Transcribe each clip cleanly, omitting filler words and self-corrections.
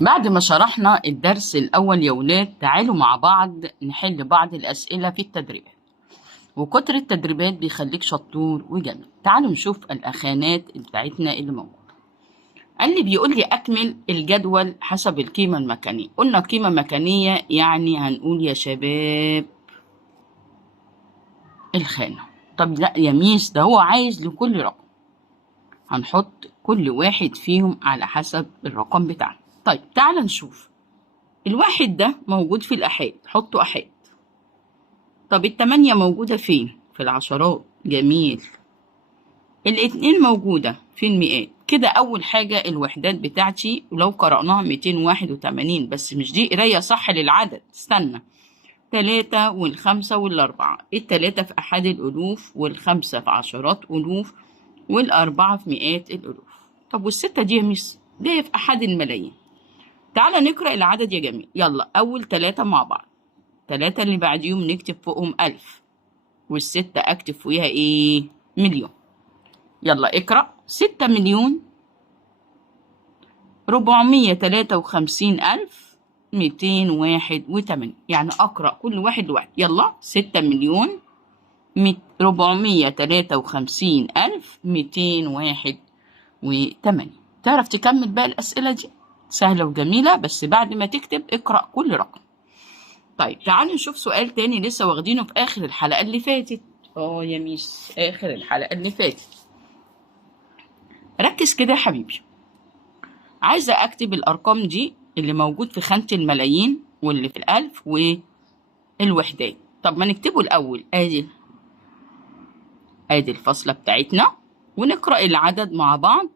بعد ما شرحنا الدرس الأول يا ولاد، تعالوا مع بعض نحل بعض الأسئلة في التدريبات، وكتر التدريبات بيخليك شطور وجميل. تعالوا نشوف الأخانات بتاعتنا اللي موجودة. اللي بيقول لي أكمل الجدول حسب القيمة المكانية. قلنا قيمة مكانية يعني هنقول يا شباب الخانة. طب لا يا ميس، ده هو عايز لكل رقم، هنحط كل واحد فيهم على حسب الرقم بتاعنا. طيب تعال نشوف. الواحد ده موجود في الأحاد، حطه أحاد. طب التمانية موجودة فين؟ في العشرات، جميل. الاتنين موجودة في المئات. كده أول حاجة الوحدات بتاعتي، ولو قرأناها 281، بس مش دي قراية صح للعدد، استنى. 3 والخمسة والأربعة، التلاتة في أحاد الألوف، والخمسة في عشرات ألوف، والأربعة في مئات الألوف. طب والستة دي يا ميس؟ دي في أحاد الملايين. تعالى نقرأ العدد يا جميل. يلا أول تلاتة مع بعض. تلاتة اللي بعديهم نكتب فوقهم 1000، والستة أكتب فوقيها إيه؟ مليون. يلا اقرأ. 6,453,281. يعني أقرأ كل واحد لوحده. يلا 6,453,281. تعرف تكمل بقى الأسئلة دي؟ سهلة وجميلة، بس بعد ما تكتب اقرأ كل رقم. طيب تعالوا نشوف سؤال تاني لسه واخدينه في آخر الحلقة اللي فاتت. يا ميس، آخر الحلقة اللي فاتت. ركز كده يا حبيبي. عايزة أكتب الأرقام دي اللي موجود في خانة الملايين واللي في الألف والوحدات. طب ما نكتبه الأول. آدي الفاصلة بتاعتنا، ونقرأ العدد مع بعض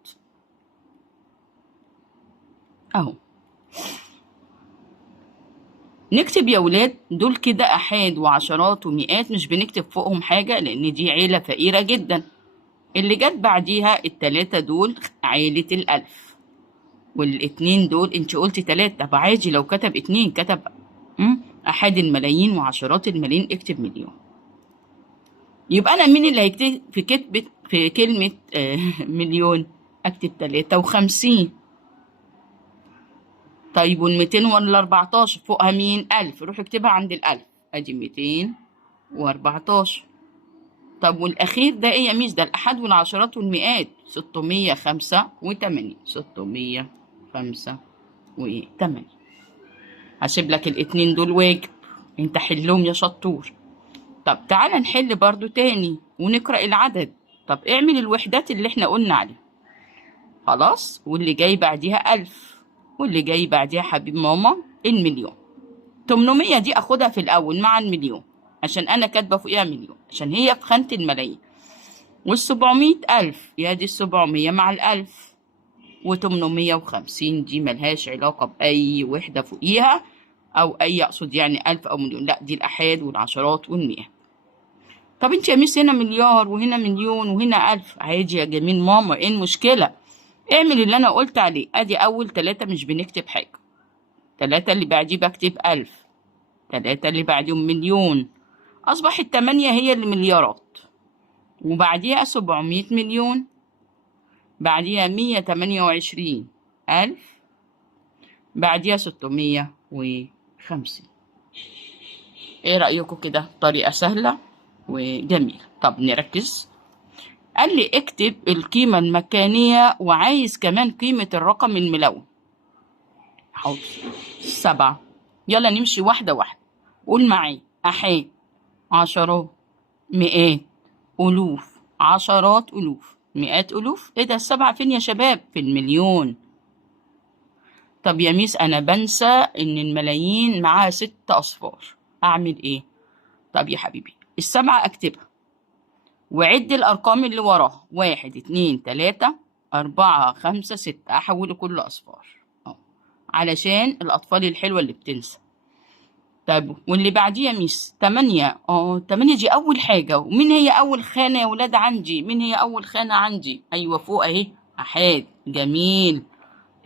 أهو. نكتب يا ولاد دول كده أحاد وعشرات ومئات، مش بنكتب فوقهم حاجة لأن دي عيلة فقيرة جدا. اللي جت بعديها التلاتة دول عيلة الألف، والاتنين دول انت قلتي تلاتة. طب عادي لو كتب اتنين، كتب أحاد الملايين وعشرات الملايين، اكتب مليون. يبقى أنا مين اللي هيكتب في كلمة مليون؟ أكتب 53. طيب وال200 ولا 14 فوقها مين؟ 1000. روح اكتبها عند الألف، أدي 214. طب والأخير ده إيه يا ميس؟ ده الأحاد والعشرات والمئات، 685. 685. هسيب لك الاتنين دول واجب، انت حلهم يا شطور. طب تعالى نحل برضو تاني ونقرأ العدد. طب اعمل الوحدات اللي احنا قلنا عليها خلاص، واللي جاي بعديها 1000، واللي جاي بعديها حبيب ماما المليون. 800 دي اخدها في الأول مع المليون، عشان أنا كاتبة فوقيها مليون عشان هي في خانة الملايين. وال700,000 يا دي 700 مع الألف. و850 دي ملهاش علاقة بأي وحدة فوقيها، أو أي أقصد يعني 1000 أو مليون، لأ دي الأحاد والعشرات والمئات. طب انت يا ميس هنا مليار وهنا مليون وهنا 1000. عادي يا جميل ماما، ايه المشكلة؟ اعمل اللي أنا قلت عليه. أدي أول تلاتة مش بنكتب حاجة، تلاتة اللي بعديه بكتب 1000، تلاتة اللي بعديهم مليون. أصبح التمانية هي المليارات، وبعديها 700 مليون، بعديها 128,000، بعديها 650. ايه رأيكم كده؟ طريقة سهلة وجميلة. طب نركز. قال لي اكتب القيمة المكانية، وعايز كمان قيمة الرقم الملون. حاضر. 7. يلا نمشي واحدة واحدة. قول معي. أحاد، عشرات، مئات، ألوف، عشرات ألوف، مئات ألوف. ايه ده؟ السبعة فين يا شباب؟ في المليون. طب يا ميس أنا بنسى إن الملايين معاها 6 أصفار، أعمل إيه؟ طب يا حبيبي السبعة أكتبها، وعد الأرقام اللي وراها. 1 2 3 4 5 6، أحوله كل أصفار علشان الأطفال الحلوة اللي بتنسى. طب واللي بعديه يا ميس؟ 8. 8 دي أول حاجة. ومين هي أول خانة يا ولاد عندي؟ مين هي أول خانة عندي؟ أيوة فوق أهي، أحاد. جميل،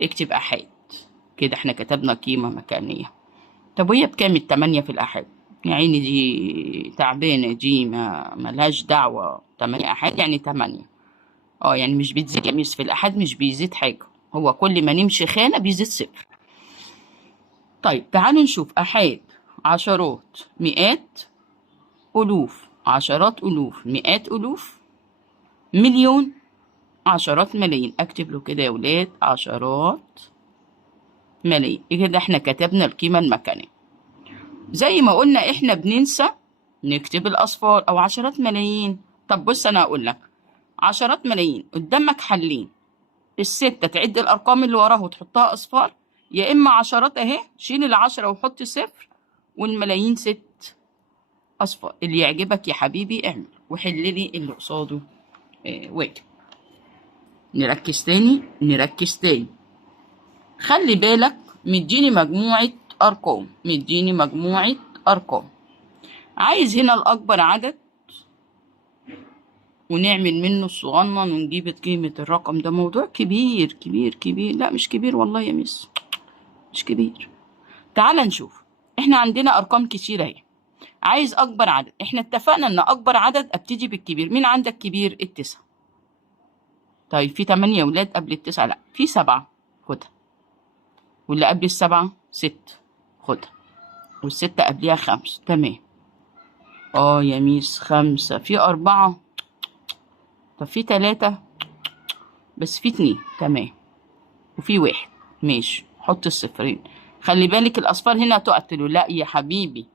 اكتب أحاد. كده احنا كتبنا قيمة مكانية. طب وهي بكام التمانية في الأحاد؟ يا عيني دي تعبانة، دي ما ملهاش دعوة. 8 أحاد يعني 8. يعني مش بتزيد يا ميس، في الأحاد مش بيزيد حاجة، هو كل ما نمشي خانة بيزيد 0. طيب تعالوا نشوف أحاد، عشرات، مئات، ألوف، عشرات ألوف، مئات ألوف، مليون، عشرات ملايين. أكتب له كده يا ولاد، عشرات ملايين. كده احنا كتبنا القيمة المكانية. زي ما قلنا احنا بننسى نكتب الأصفار أو عشرات ملايين. طب بص أنا هقول لك، عشرات ملايين قدامك حلين، الستة تعد الأرقام اللي وراها وتحطها أصفار، يا إما عشرات أهي شيل العشرة وحط صفر، والملايين ست أصفار. اللي يعجبك يا حبيبي اعمل وحل لي اللي قصاده واجب. نركز تاني نركز تاني. خلي بالك مديني مجموعة أرقام، مديني مجموعة أرقام. عايز هنا الأكبر عدد ونعمل منه الصغنن ونجيب قيمة الرقم. ده موضوع كبير كبير كبير. لا مش كبير والله يا مس، مش كبير. تعال نشوف، احنا عندنا أرقام كتير اهي. عايز أكبر عدد. احنا اتفقنا إن أكبر عدد أبتدي بالكبير. مين عندك كبير؟ التسعة. طيب في 8 ولاد قبل التسعة؟ لا، في 7 خدها، واللي قبل السبعة 6 خدها، والستة قبليها 5. تمام. يا ميس 5، في 4، طب في 3، بس في 2. تمام. وفي 1. ماشي، حط الصفرين. خلي بالك الأصفار هنا تقتلوا. لا يا حبيبي،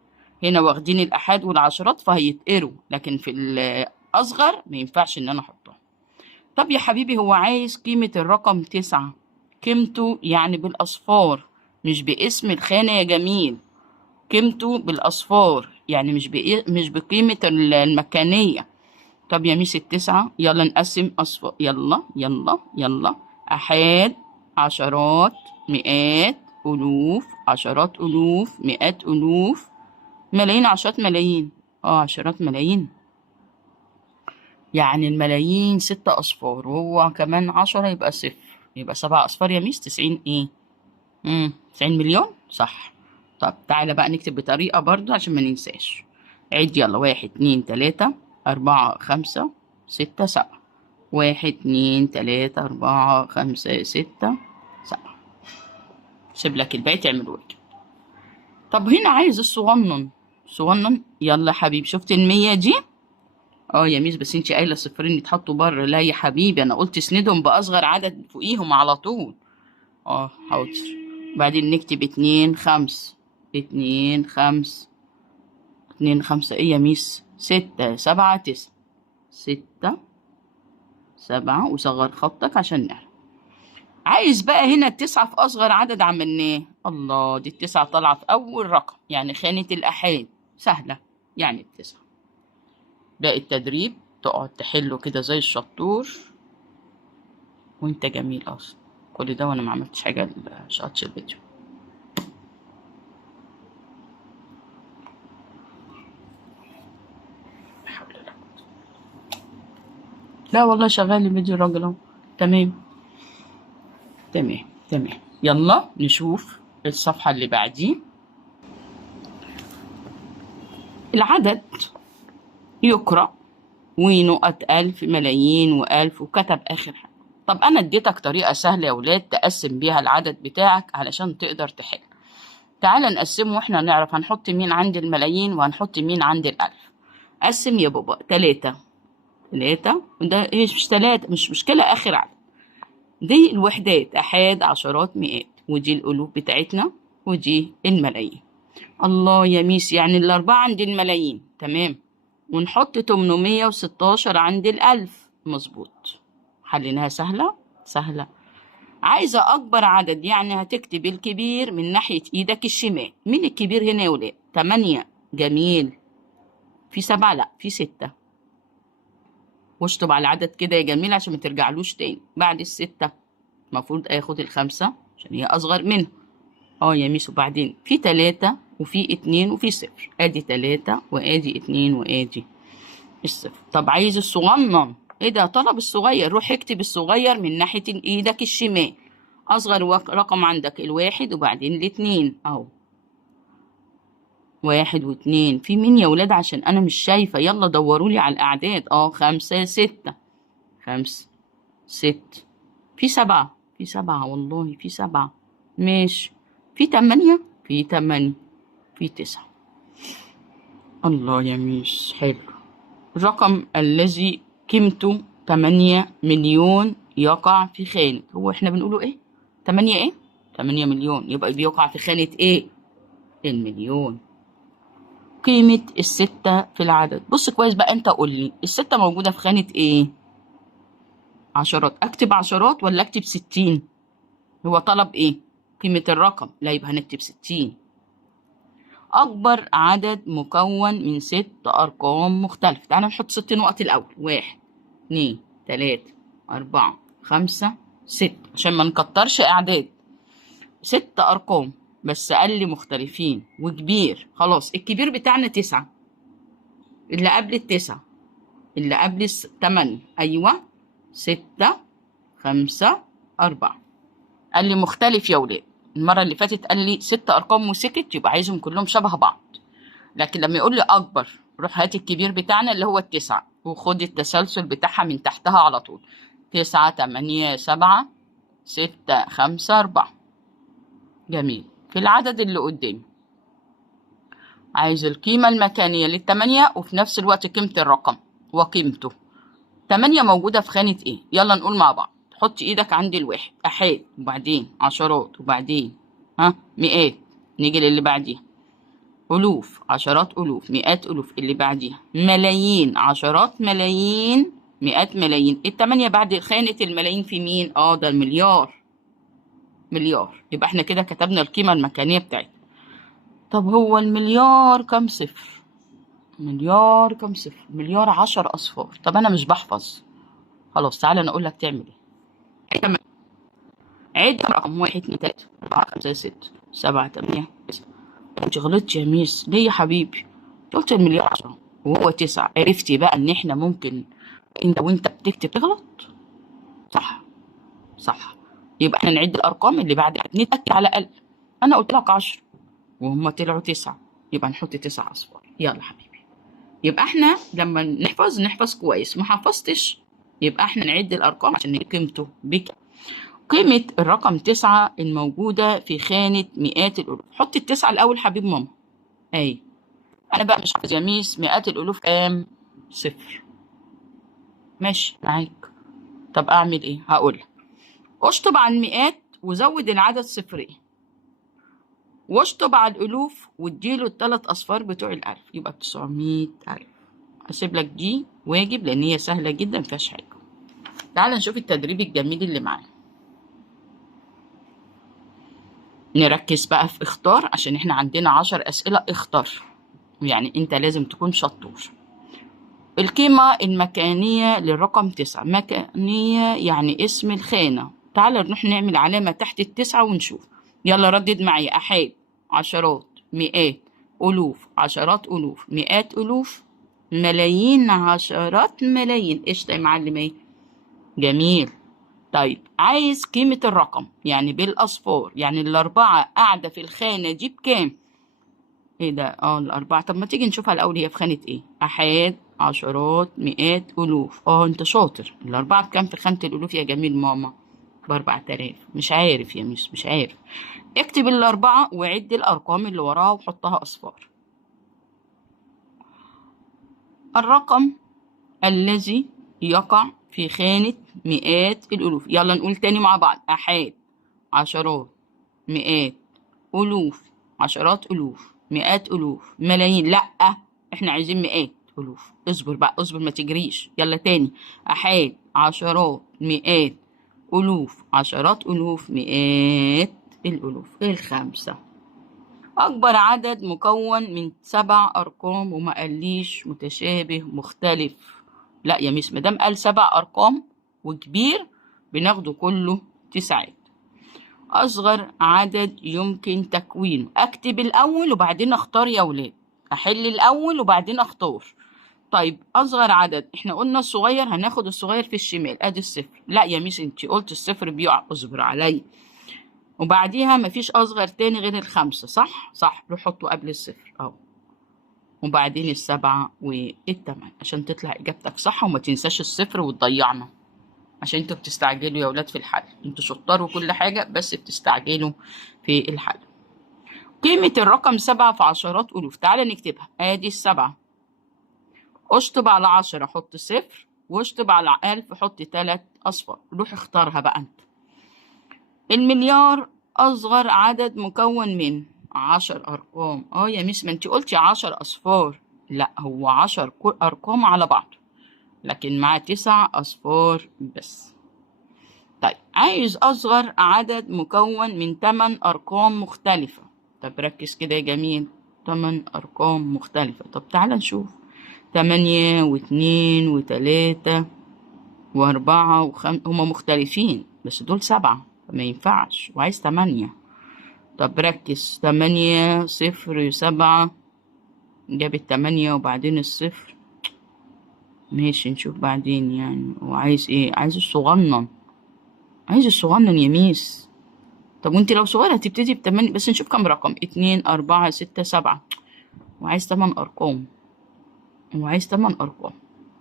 هنا واخدين الأحاد والعشرات فهيتقروا، لكن في الأصغر ما ينفعش إن أنا أحطهم. طب يا حبيبي هو عايز قيمة الرقم 9، قيمته يعني بالأصفار مش باسم الخانة يا جميل، قيمته بالأصفار يعني مش بقيمة المكانية. طب يا ميس التسعة، يلا نقسم أصفار. يلا يلا يلا. أحاد، عشرات، مئات، ألوف، عشرات ألوف، مئات ألوف، ملايين، عشرات ملايين. عشرات ملايين، يعني الملايين 6 أصفار وهو كمان 10 يبقى صفر، يبقى 7 أصفار يا ميس. 90 إيه؟ 90 مليون صح. طب تعالى بقى نكتب بطريقة برضو عشان ما ننساش. عد يلا، 1 2 3 4 5 6 7. 1 2 3 4 5 6 7. سيب لك الباقي تعمل واجب. طب هنا عايز الصغنن. صغنن، يلا يا حبيبي. شفت ال100 دي؟ يا ميس بس انتي قايله صفرين يتحطوا بره. لا يا حبيبي، انا قلت اسندهم باصغر عدد فوقيهم على طول. حاضر. بعدين نكتب 2 5. 2 5. 2 5 ايه يا ميس؟ 6 7 9. 6 7 وصغر خطك عشان نعرف. عايز بقى هنا التسعة في أصغر عدد عملناه. الله، دي التسعة طالعة في أول رقم، يعني خانة الأحاد سهلة، يعني التسعة. باقي التدريب تقعد تحله كده زي الشطور وانت جميل أصلا. كل ده وأنا ما عملتش حاجة لشاتش الفيديو. لا والله شغال الفيديو الراجل اهو. تمام تمام تمام. يلا نشوف الصفحة اللي بعديه. العدد يقرأ ونقط ألف ملايين وألف وكتب آخر حاجة. طب أنا اديتك طريقة سهلة يا ولاد تقسم بيها العدد بتاعك علشان تقدر تحل. تعال نقسمه واحنا نعرف هنحط مين عند الملايين وهنحط مين عند الألف. قسم يا بابا. 3 3 وده مش 3، مش مشكلة آخر عدد. دي الوحدات، أحاد، عشرات، مئات، ودي الألوف بتاعتنا، ودي الملايين. الله يا ميس، يعني الأربعة عند الملايين. تمام. ونحط 816 عند الألف. مظبوط. حليناها سهلة سهلة. عايزة أكبر عدد، يعني هتكتب الكبير من ناحية إيدك الشمال. مين الكبير هنا يا ولاد؟ 8. جميل. في 7؟ لأ، في 6. واشطب على العدد كده يا جميل عشان ما ترجعلوش تاني. بعد ال6 المفروض آخد ال5 عشان هي أصغر منه. يا ميس. وبعدين في 3 وفي 2 وفي 0. ادي 3 وادي 2 وادي الصفر. طب عايز الصغنن. ايه ده؟ طلب الصغير. روح اكتب الصغير من ناحية ايدك الشمال. اصغر رقم عندك الواحد وبعدين الاتنين اهو. 1 و2. في مين يا ولاد عشان انا مش شايفة؟ يلا دورولي على الاعداد. 5 6. 5 6. في 7. في 7 والله، في 7. ماشي. في 8. في 8 في 9. الله يا ميس، حلو. الرقم الذي قيمته 8 مليون يقع في خانة، هو احنا بنقوله ايه؟ 8 ايه؟ 8 مليون، يبقى بيقع في خانة ايه؟ المليون. قيمة الستة في العدد. بص كويس بقى، انت قول لي الستة موجودة في خانة ايه؟ عشرات. اكتب عشرات ولا اكتب 60؟ هو طلب ايه؟ قيمة الرقم، لا يبقى هنكتب 60. أكبر عدد مكون من 6 أرقام مختلفة. تعالى نحط 6 نقط الأول. 1 2 3 4 5 6 عشان ما نكترش أعداد. 6 أرقام بس قال لي مختلفين وكبير. خلاص الكبير بتاعنا 9، اللي قبل التسعة، اللي قبل 8. أيوة 6 5 4. قال لي مختلف يا ولاد. المرة اللي فاتت قال لي 6 أرقام وسكت، يبقى عايزهم كلهم شبه بعض. لكن لما يقول لي أكبر، روح هات الكبير بتاعنا اللي هو التسعة وخد التسلسل بتاعها من تحتها على طول. 9 8 7 6 5 4. جميل. في العدد اللي قدامي عايز القيمة المكانية للتمانية وفي نفس الوقت قيمة الرقم وقيمته. 8 موجودة في خانة ايه؟ يلا نقول مع بعض. حط ايدك عند الواحد. أحاد وبعدين عشرات وبعدين مئات. نيجي للي بعديها. ألوف، عشرات ألوف، مئات ألوف. اللي بعديها ملايين، عشرات ملايين، مئات ملايين. التمانية بعد خانة الملايين في مين؟ ده المليار. مليار. يبقى احنا كده كتبنا القيمة المكانية بتاعتنا. طب هو المليار كام صفر؟ مليار كام صفر؟ مليار 10 أصفار. طب أنا مش بحفظ. خلاص تعالى أنا أقول لك تعمل إيه. عد رقم 1 2 3 4 5 6 7 8 9. انت غلطتش يا ميس. ليه يا حبيبي؟ قلت المليار 10 وهو 9. عرفتي بقى ان احنا ممكن انت وانت بتكتب تغلط؟ صح صح. يبقى احنا نعد الارقام اللي بعد، نتاكد على الاقل. انا قلت لك 10 وهم طلعوا 9، يبقى نحط 9 اصفار. يلا حبيبي. يبقى احنا لما نحفظ كويس. ما حفظتش يبقى احنا نعد الارقام عشان نجيب قيمته بك. قيمة الرقم 9 الموجودة في خانة مئات الألوف. حط التسعة الأول حبيب ماما. أي أنا بقى مش عايزة يا ميس مئات الألوف كام؟ 0. ماشي معاك. طب أعمل إيه؟ هقولك. أشطب على المئات وزود العدد 0. واشطب على الألوف واديله التلات أصفار بتوع الألف، يبقى 900,000. هسيب لك دي واجب لأن هي سهلة جدا مفيهاش حاجة. تعال نشوف التدريب الجميل اللي معانا. نركز بقى في اختار عشان احنا عندنا 10 أسئلة اختار، يعني انت لازم تكون شطور. القيمة المكانية للرقم 9. مكانية يعني اسم الخانة. تعال نروح نعمل علامة تحت التسعة ونشوف. يلا ردد معي. أحاد، عشرات، مئات، ألوف، عشرات ألوف، مئات ألوف، ملايين، عشرات ملايين. قشطة يا معلم ايه؟ جميل. طيب عايز قيمة الرقم يعني بالأصفار، يعني الأربعة قاعدة في الخانة دي بكام؟ ايه ده؟ الأربعة. طب ما تيجي نشوفها الأول هي في خانة ايه؟ أحاد، عشرات، مئات، ألوف. انت شاطر. الأربعة بكام في خانة الألوف يا جميل ماما؟ ب4000. مش عارف يا مش عارف. اكتب الأربعة وعد الأرقام اللي وراها وحطها أصفار. الرقم الذي يقع في خانة مئات الألوف. يلا نقول تاني مع بعض. أحاد، عشرات، مئات، ألوف، عشرات ألوف، مئات ألوف، ملايين. لأ احنا عايزين مئات ألوف. اصبر بقى اصبر ما تجريش. يلا تاني. أحاد، عشرات، مئات، ألوف، عشرات ألوف، مئات الألوف. الخمسة. أكبر عدد مكون من 7 أرقام وما قاليش متشابه مختلف. لا يا ميس مدام قال 7 أرقام وكبير بناخده كله تسعات. أصغر عدد يمكن تكوينه. أكتب الأول وبعدين أختار يا ولاد. أحل الأول وبعدين أختار. طيب أصغر عدد احنا قلنا الصغير، هناخد الصغير في الشمال. أدي الصفر. لا يا ميس انتي قلت الصفر بيقع. اصبر عليا. وبعديها مفيش أصغر تاني غير الخمسة. صح صح. روح حطه قبل الصفر أهو. وبعدين السبعة والتمانية عشان تطلع إجابتك صح. وما تنساش الصفر وتضيعنا عشان انتوا بتستعجلوا يا ولاد في الحل. انتوا شطار وكل حاجة بس بتستعجلوا في الحل. قيمة الرقم 7 في عشرات ألوف، تعالى نكتبها. ادي ال7، اشطب على 10 حط 0، واشطب على 1000 حط 3 أصفار. روح اختارها بقى انت. المليار أصغر عدد مكون من 10 أرقام. يا ميس ما انت قلتي 10 أصفار. لا، هو 10 أرقام على بعض، لكن مع 9 أصفار بس. طيب عايز أصغر عدد مكون من 8 أرقام مختلفة. طب ركز كده يا جميل، 8 أرقام مختلفة. طب تعالى نشوف. 8 و2 و3 و4 و5 هما مختلفين، بس دول 7 فما ينفعش، وعايز 8. طب ركز، 8 0 7 جابت 8 وبعدين الصفر. ماشي نشوف بعدين يعني. وعايز ايه؟ عايز الصغنن، عايز الصغنن يا ميس. طب وانت لو صغيرة هتبتدي ب8، بس نشوف كم رقم. 2 4 6 7، وعايز 8 أرقام، وعايز 8 أرقام.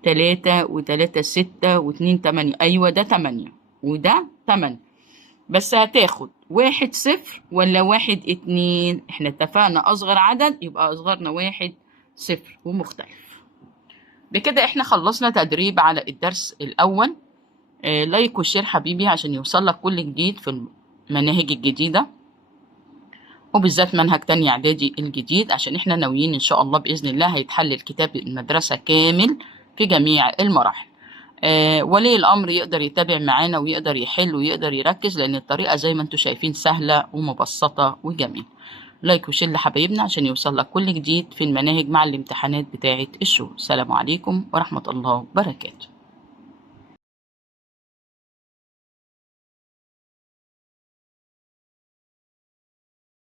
3 و3 6 و2 8. أيوة ده 8 وده 8. بس هتاخد 1 0 ولا 1 2؟ احنا اتفقنا أصغر عدد يبقى أصغرنا 1 0 ومختلف. بكده احنا خلصنا تدريب على الدرس الأول. لايك وشير حبيبي عشان يوصلك كل جديد في المناهج الجديدة، وبالذات منهج تاني إعدادي الجديد، عشان احنا ناويين إن شاء الله بإذن الله هيتحل الكتاب المدرسة كامل في جميع المراحل. ولي الأمر يقدر يتابع معانا ويقدر يحل ويقدر يركز، لأن الطريقة زي ما انتم شايفين سهلة ومبسطة وجميلة. لايك وشير لحبايبنا عشان يوصلك كل جديد في المناهج مع الامتحانات بتاعة الشهور. السلام عليكم ورحمة الله وبركاته.